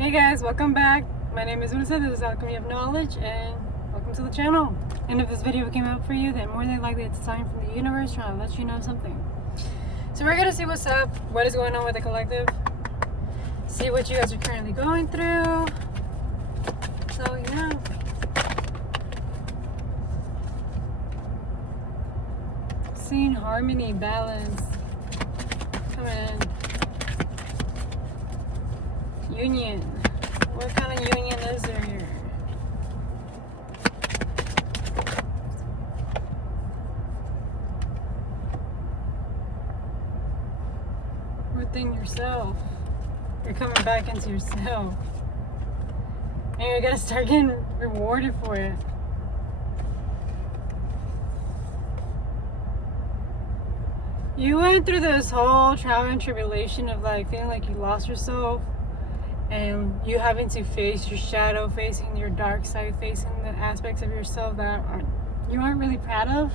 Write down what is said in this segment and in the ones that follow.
Hey guys, welcome back. My name is Ulsa, this is Alchemy of Knowledge, and welcome to the channel. And if this video came out for you, then more than likely it's a sign from the universe trying to let you know something. So we're gonna see what's up, what is going on with the collective, see what you guys are currently going through. So yeah. Seeing harmony, balance, come in. Union. What kind of union is there here? Within yourself. You're coming back into yourself. And you're gonna start getting rewarded for it. You went through this whole trial and tribulation of like feeling like you lost yourself. And you having to face your shadow, facing your dark side, facing the aspects of yourself that you aren't really proud of.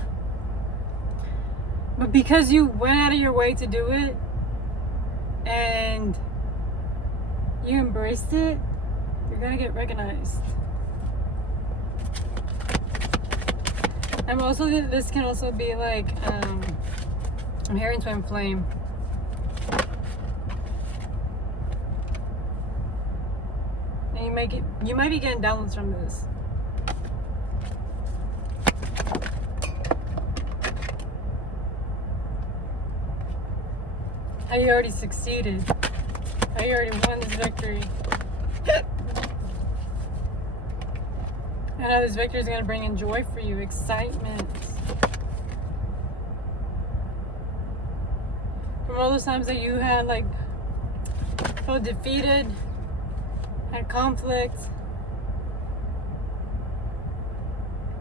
But because you went out of your way to do it and you embraced it, you're gonna get recognized. And also, this can also be like, I'm hearing twin flame. You might be getting downloads from this. How you already succeeded. How you already won this victory. And how this victory is going to bring in joy for you, excitement. From all those times that you had like felt defeated, had conflict,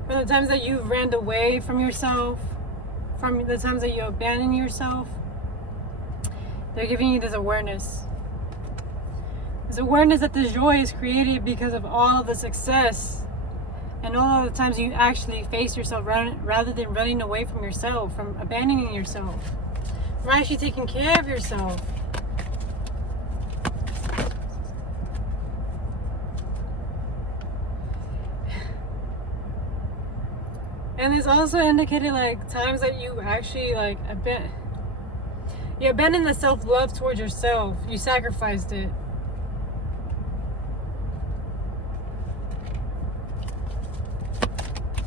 from the times that you ran away from yourself, from the times that you abandoned yourself, they're giving you this awareness. This awareness that the joy is created because of all of the success and all of the times you actually face yourself rather than running away from yourself, from abandoning yourself, from actually taking care of yourself. And it's also indicated like times that you actually like you abandoned the self-love towards yourself. You sacrificed it.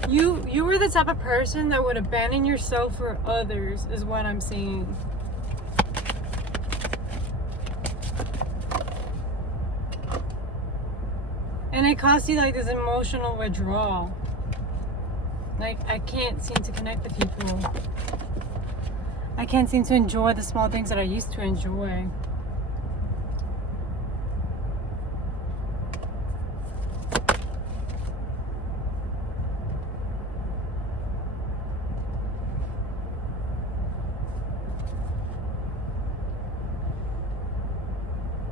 You were the type of person that would abandon yourself for others, is what I'm seeing. And it cost you like this emotional withdrawal. Like, I can't seem to connect with people. I can't seem to enjoy the small things that I used to enjoy.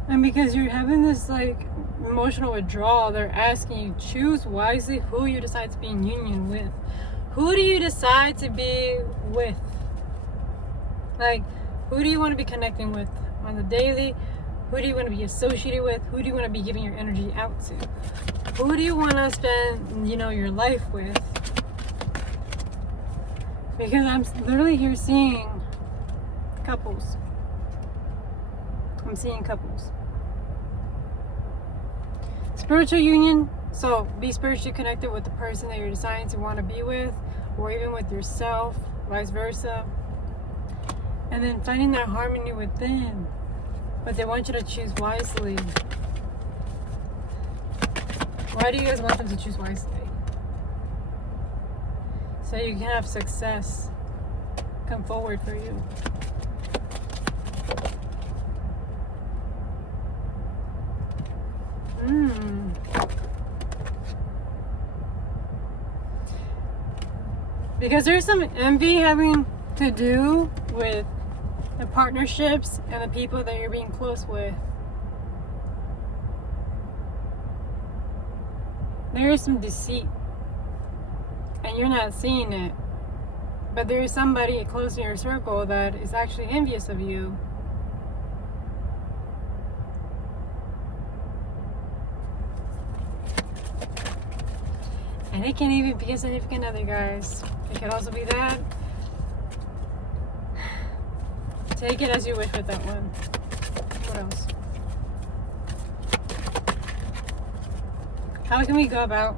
And because you're having this like emotional withdrawal, they're asking you, choose wisely who you decide to be in union with. Who do you decide to be with? Like, who do you want to be connecting with on the daily? Who do you want to be associated with? Who do you want to be giving your energy out to? Who do you want to spend, your life with? Because I'm literally here seeing couples. I'm seeing couples. Spiritual union. So be spiritually connected with the person that you're deciding to want to be with, or even with yourself, vice versa. And then finding that harmony within. But they want you to choose wisely. Why do you guys want them to choose wisely? So you can have success come forward for you. Because there's some envy having to do with the partnerships and the people that you're being close with. There is some deceit and you're not seeing it. But there is somebody close in your circle that is actually envious of you. And it can even be a significant other, guys. It can also be that. Take it as you wish with that one. What else? How can we go about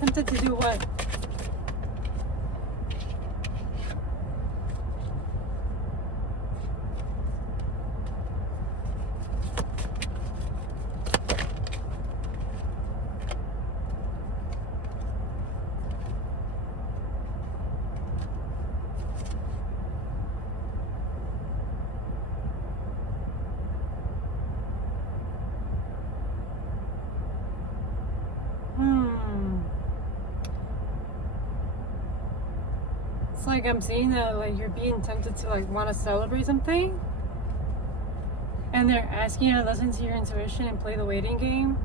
tempted to do what? It's like I'm seeing that like you're being tempted to like want to celebrate something, and they're asking you to listen to your intuition and play the waiting game.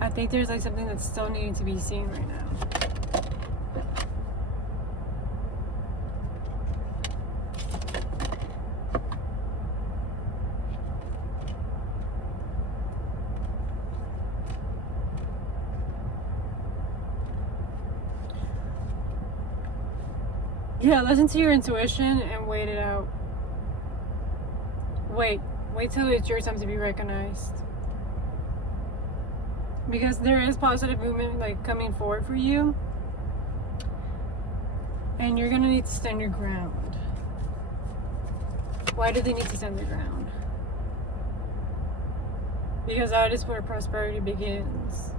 I think there's like something that's still needing to be seen right now. Yeah, listen to your intuition and wait it out. Wait till it's your time to be recognized. Because there is positive movement like coming forward for you. And you're gonna need to stand your ground. Why do they need to stand their ground? Because that is where prosperity begins.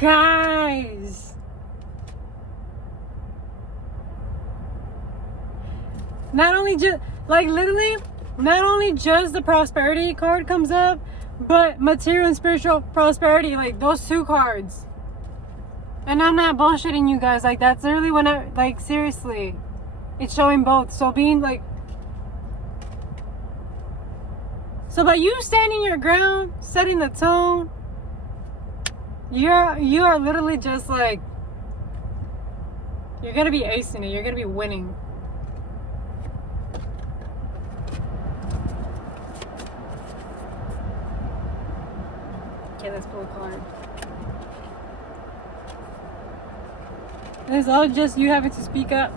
Guys, not only just like literally, not only just the prosperity card comes up, but material and spiritual prosperity, like those two cards. And I'm not bullshitting you guys, like that's literally when I like seriously, it's showing both. So being like, so by you standing your ground, setting the tone, you are literally just like, you're gonna be acing it, you're gonna be winning. Okay, let's pull a card. It's all just you having to speak up.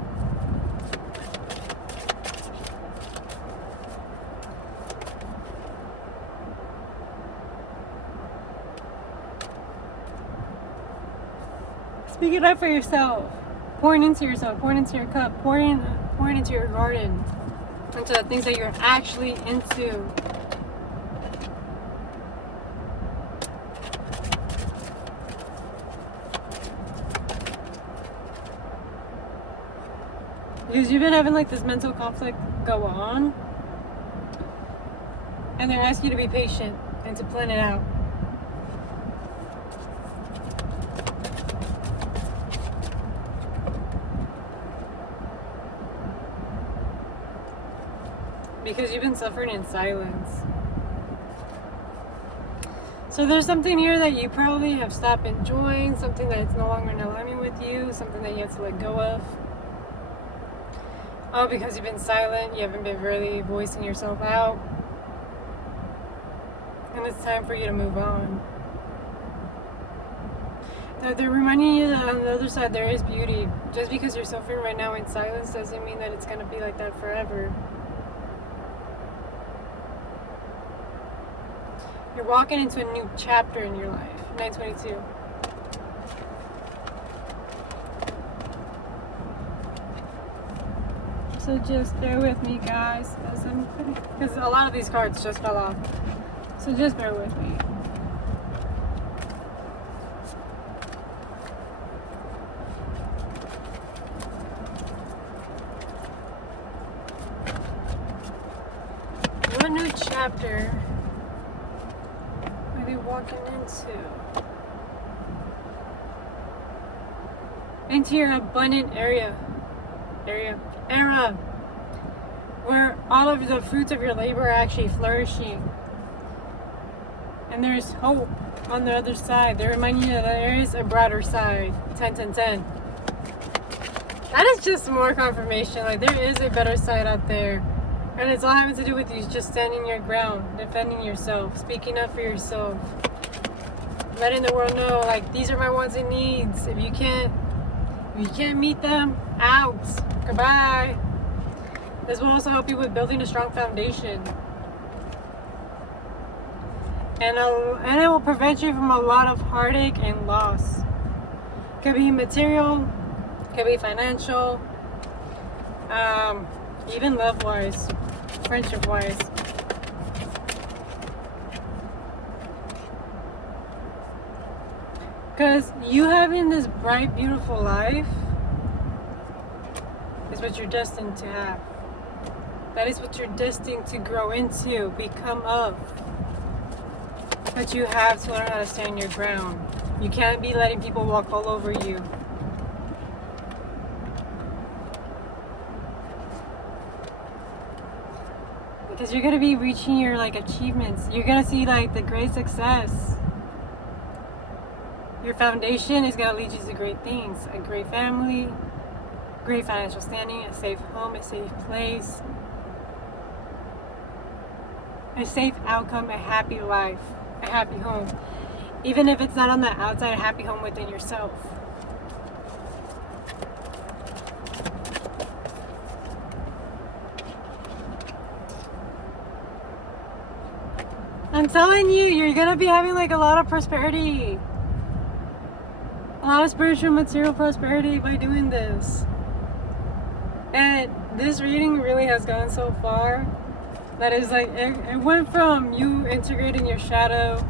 Speak it up for yourself. Pouring into yourself, pouring into your cup, pouring into your garden, into the things that you're actually into. Because you've been having like this mental conflict go on, and they're asking you to be patient and to plan it out. Because you've been suffering in silence. So there's something here that you probably have stopped enjoying, something that's no longer in alignment with you, something that you have to let go of. Oh, because you've been silent, you haven't been really voicing yourself out. And it's time for you to move on. They're reminding you that on the other side there is beauty. Just because you're suffering right now in silence doesn't mean that it's going to be like that forever. You're walking into a new chapter in your life. 922. So just bear with me, guys, because a lot of these cards just fell off. So just bear with me. What new chapter are they walking into? Into your abundant era. where all of the fruits of your labor are actually flourishing. And there's hope on the other side. They remind you that there is a brighter side. 10, 10, 10. That is just more confirmation. Like, there is a better side out there. And it's all having to do with you just standing your ground, defending yourself, speaking up for yourself, letting the world know, like, these are my wants and needs. If you can't meet them, out. Goodbye. This will also help you with building a strong foundation. And it will prevent you from a lot of heartache and loss. Could be material, could be financial, even love-wise, friendship-wise. Because you having this bright, beautiful life is what you're destined to have. That is what you're destined to grow into, become of. But you have to learn how to stand your ground. You can't be letting people walk all over you. Because you're going to be reaching your achievements. You're going to see the great success. Your foundation is going to lead you to great things. A great family, great financial standing, a safe home, a safe place, a safe outcome, a happy life, a happy home. Even if it's not on the outside, a happy home within yourself. I'm telling you, you're going to be having a lot of prosperity. A lot of spiritual, material prosperity by doing this. And this reading really has gone so far that is it went from you integrating your shadow,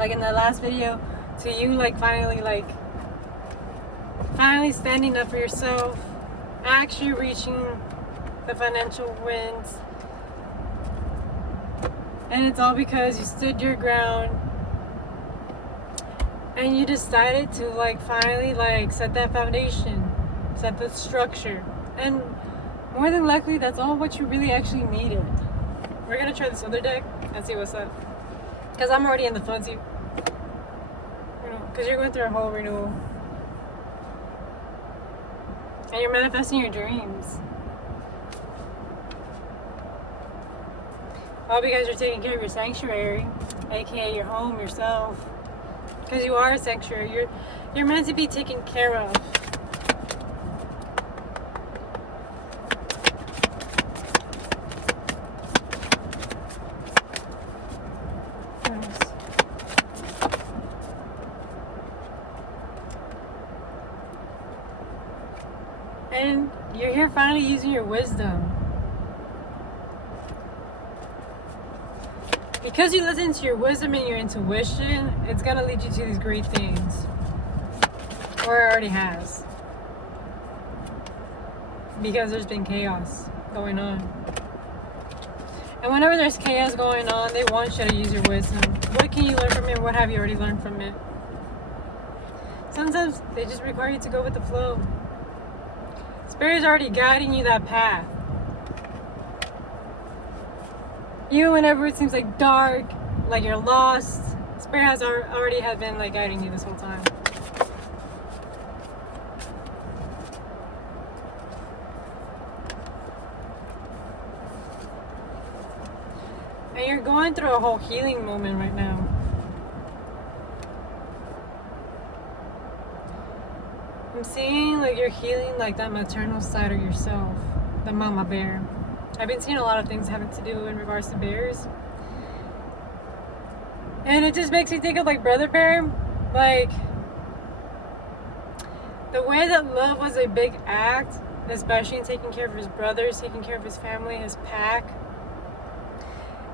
in the last video, to you finally standing up for yourself, actually reaching the financial wins. And it's all because you stood your ground and you decided to finally set that foundation, set the structure. And more than likely, that's all what you really actually needed. We're gonna try this other deck and see what's up. Because I'm already in the fuzzy. Because you're going through a whole renewal. And you're manifesting your dreams. I hope you guys are taking care of your sanctuary, aka your home, yourself. Because you are a sanctuary. You're meant to be taken care of. And you're here finally using your wisdom. Because you listen to your wisdom and your intuition, it's going to lead you to these great things. Or it already has. Because there's been chaos going on. And whenever there's chaos going on, they want you to use your wisdom. What can you learn from it? What have you already learned from it? Sometimes they just require you to go with the flow. Spirit's already guiding you that path. Even whenever it seems dark, you're lost, Spirit has already been guiding you this whole time. And you're going through a whole healing moment right now. I'm seeing you're healing that maternal side of yourself, the mama bear. I've been seeing a lot of things having to do in regards to bears. And it just makes me think of brother bear. The way that love was a big act, especially in taking care of his brothers, taking care of his family, his pack.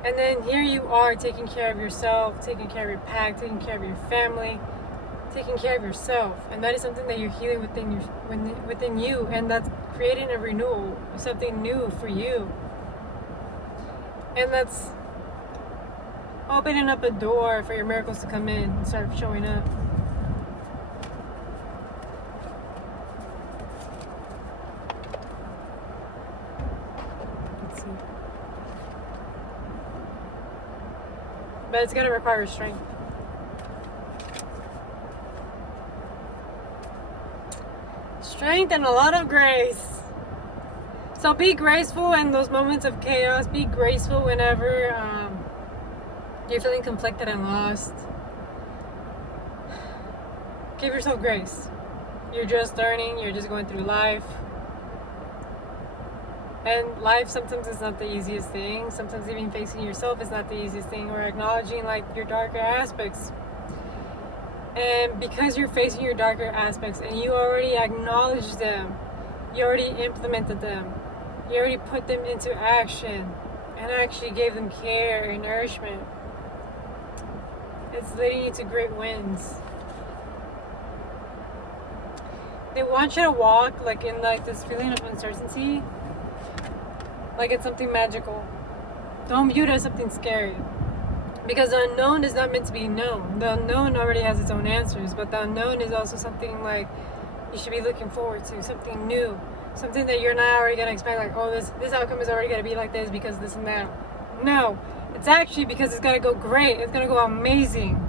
And then here you are taking care of yourself, taking care of your pack, taking care of your family, taking care of yourself. And that is something that you're healing within you, and that's creating a renewal, something new for you. And that's opening up a door for your miracles to come in and start showing up. Let's uncertainty. But it's going to require strength. Strength and a lot of grace. So be graceful in those moments of chaos. Be graceful whenever you're feeling conflicted and lost. Give yourself grace. You're just learning. You're just going through life. And life sometimes is not the easiest thing. Sometimes even facing yourself is not the easiest thing. Or acknowledging like your darker aspects. And because you're facing your darker aspects and you already acknowledged them, you already implemented them, you already put them into action and actually gave them care and nourishment, it's leading you to great wins. They want you to walk like in like this feeling of uncertainty, like it's something magical. Don't view it as something scary. Because the unknown is not meant to be known. The unknown already has its own answers, but the unknown is also something like you should be looking forward to, something new, something that you're not already gonna expect. Like, oh, this outcome is already gonna be like this because this and that. No, it's actually because it's gonna go great. It's gonna go amazing.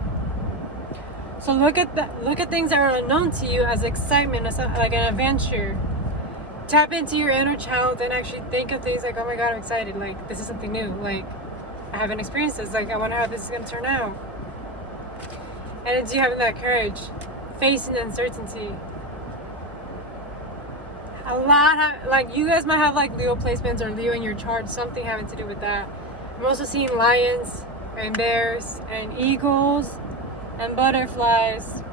So look at things that are unknown to you as excitement, as like an adventure. Tap into your inner child and actually think of things like, oh my God, I'm excited. Like this is something new. Like, I haven't experienced this. Like, I wonder how this is going to turn out. And it's you having that courage, facing uncertainty. A lot, like, you guys might have, like, Leo placements or Leo in your chart, something having to do with that. I'm also seeing lions and bears and eagles and butterflies.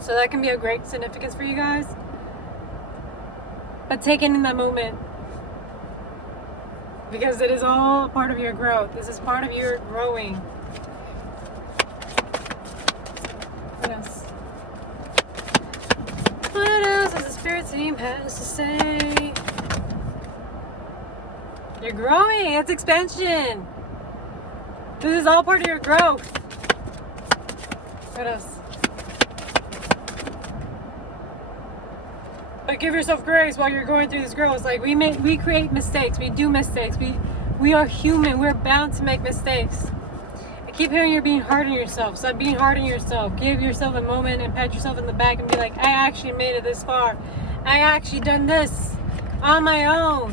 So that can be a great significance for you guys. But take it in that moment. Because it is all part of your growth. This is part of your growing. What else? What else does the spirit team has to say? You're growing. It's expansion. This is all part of your growth. What else? But give yourself grace while you're going through this growth. Like we create mistakes. We do mistakes. We are human. We're bound to make mistakes. I keep hearing you're being hard on yourself. Stop being hard on yourself. Give yourself a moment and pat yourself in the back and be like, I actually made it this far. I actually done this on my own.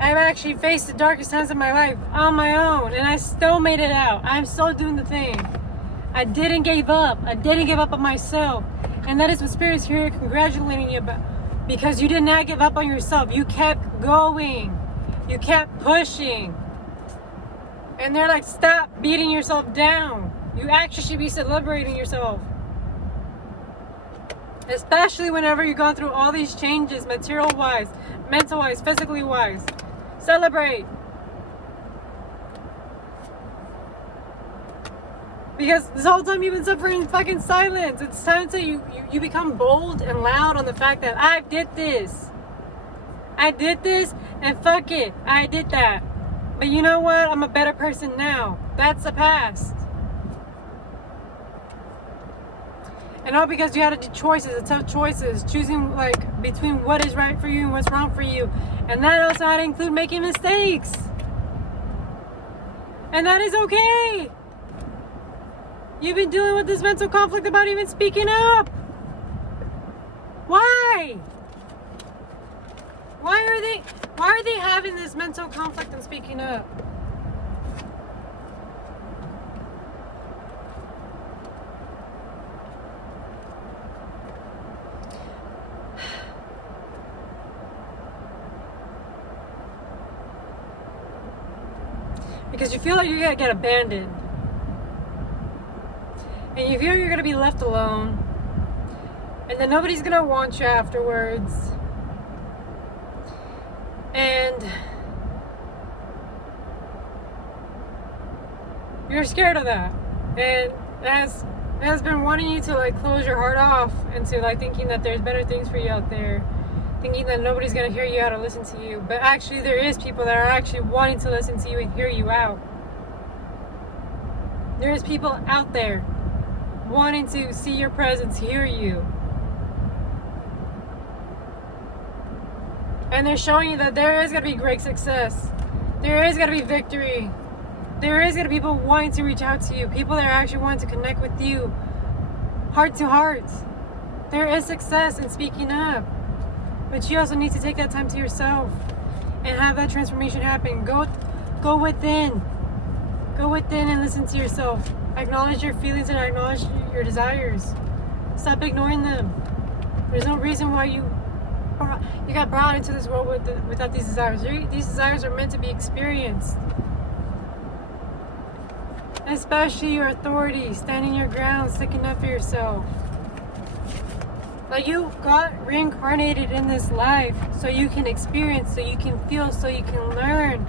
I've actually faced the darkest times of my life on my own, and I still made it out. I'm still doing the thing. I didn't give up. I didn't give up on myself, and that is what Spirit's here congratulating you about. Because you did not give up on yourself. You kept going. You kept pushing. And they're like, stop beating yourself down. You actually should be celebrating yourself. Especially whenever you're going through all these changes, material-wise, mental-wise, physically-wise. Celebrate. Because this whole time you've been suffering in fucking silence. It's time to you become bold and loud on the fact that I did this. I did this and fuck it. I did that. But you know what? I'm a better person now. That's the past. And all because you had to do choices, the tough choices, choosing like between what is right for you and what's wrong for you. And that also had to include making mistakes. And that is okay. You've been dealing with this mental conflict about even speaking up. Why? Why are they having this mental conflict and speaking up? Because you feel like you're gonna get abandoned. And you feel you're going to be left alone. And then nobody's going to want you afterwards. And you're scared of that. And it has been wanting you to like close your heart off into like thinking that there's better things for you out there. Thinking that nobody's going to hear you out or listen to you. But actually there is people that are actually wanting to listen to you and hear you out. There is people out there wanting to see your presence, hear you. And they're showing you that there is going to be great success. There is going to be victory. There is going to be people wanting to reach out to you. People that are actually wanting to connect with you. Heart to heart. There is success in speaking up. But you also need to take that time to yourself and have that transformation happen. Go within. Go within and listen to yourself. Acknowledge your feelings and acknowledge your desires. Stop ignoring them. There's no reason why you got brought into this world without these desires. These desires are meant to be experienced. Especially your authority, standing your ground, sticking up for yourself. Like, you got reincarnated in this life so you can experience, so you can feel, so you can learn.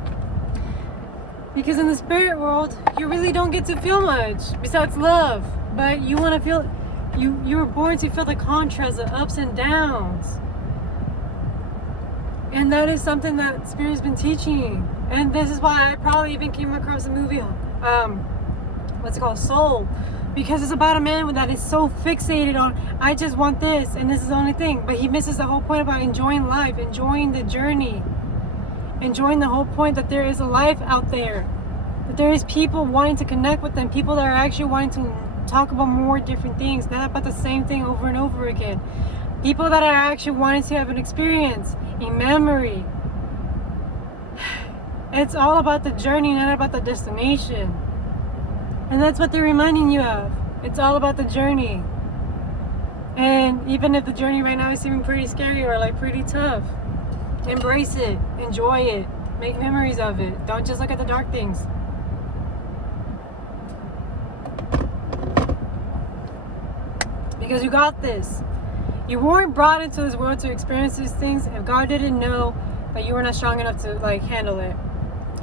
Because in the spirit world, you really don't get to feel much besides love. But you want to feel, you were born to feel the contrast, the ups and downs. And that is something that Spirit has been teaching. And this is why I probably even came across the movie, what's it called, Soul. Because it's about a man that is so fixated on, I just want this, and this is the only thing. But he misses the whole point about enjoying life, enjoying the journey. Enjoying the whole point that there is a life out there. That there is people wanting to connect with them. People that are actually wanting to talk about more different things. Not about the same thing over and over again. People that are actually wanting to have an experience, a memory. It's all about the journey, not about the destination. And that's what they're reminding you of. It's all about the journey. And even if the journey right now is seeming pretty scary or like pretty tough, embrace it, enjoy it, make memories of it. Don't just look at the dark things. Because you got this. You weren't brought into this world to experience these things if God didn't know that you were not strong enough to handle it.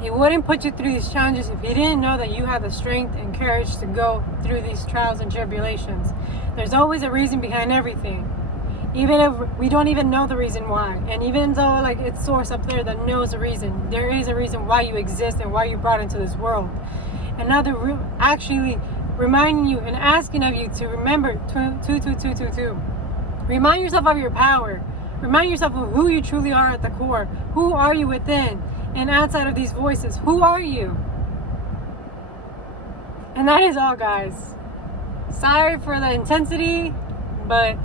He wouldn't put you through these challenges if he didn't know that you had the strength and courage to go through these trials and tribulations. There's always a reason behind everything. Even if we don't even know the reason why. And even though it's source up there that knows the reason, there is a reason why you exist and why you're brought into this world. And now they're actually reminding you and asking of you to remember 2. Remind yourself of your power. Remind yourself of who you truly are at the core. Who are you within? And outside of these voices, who are you? And that is all, guys. Sorry for the intensity, but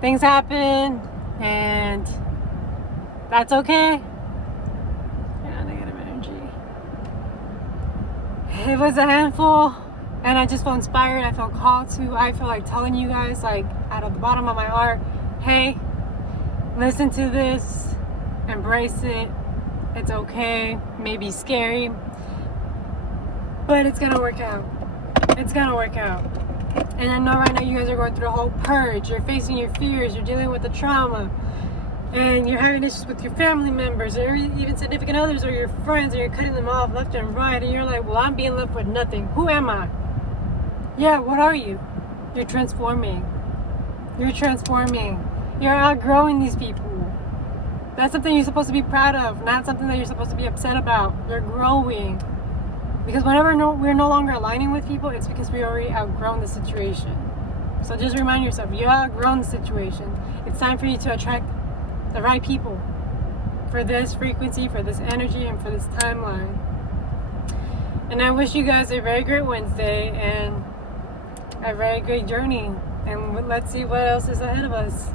things happen, and that's okay. Negative energy. It was a handful, and I just felt inspired. I felt called to. I feel like telling you guys, out of the bottom of my heart, hey, listen to this. Embrace it. It's okay. Maybe scary, but it's gonna work out. It's gonna work out. And I know right now you guys are going through a whole purge. You're facing your fears. You're dealing with the trauma, and you're having issues with your family members, or even significant others, or your friends, and you're cutting them off left and right. And you're like, well, I'm being left with nothing. Who am I? Yeah, what are you? You're transforming. You're transforming. You're outgrowing these people. That's something you're supposed to be proud of, not something that you're supposed to be upset about. You're growing. Because whenever we're no longer aligning with people, it's because we already outgrown the situation. So just remind yourself, you outgrown the situation. It's time for you to attract the right people for this frequency, for this energy, and for this timeline. And I wish you guys a very great Wednesday and a very great journey. And let's see what else is ahead of us.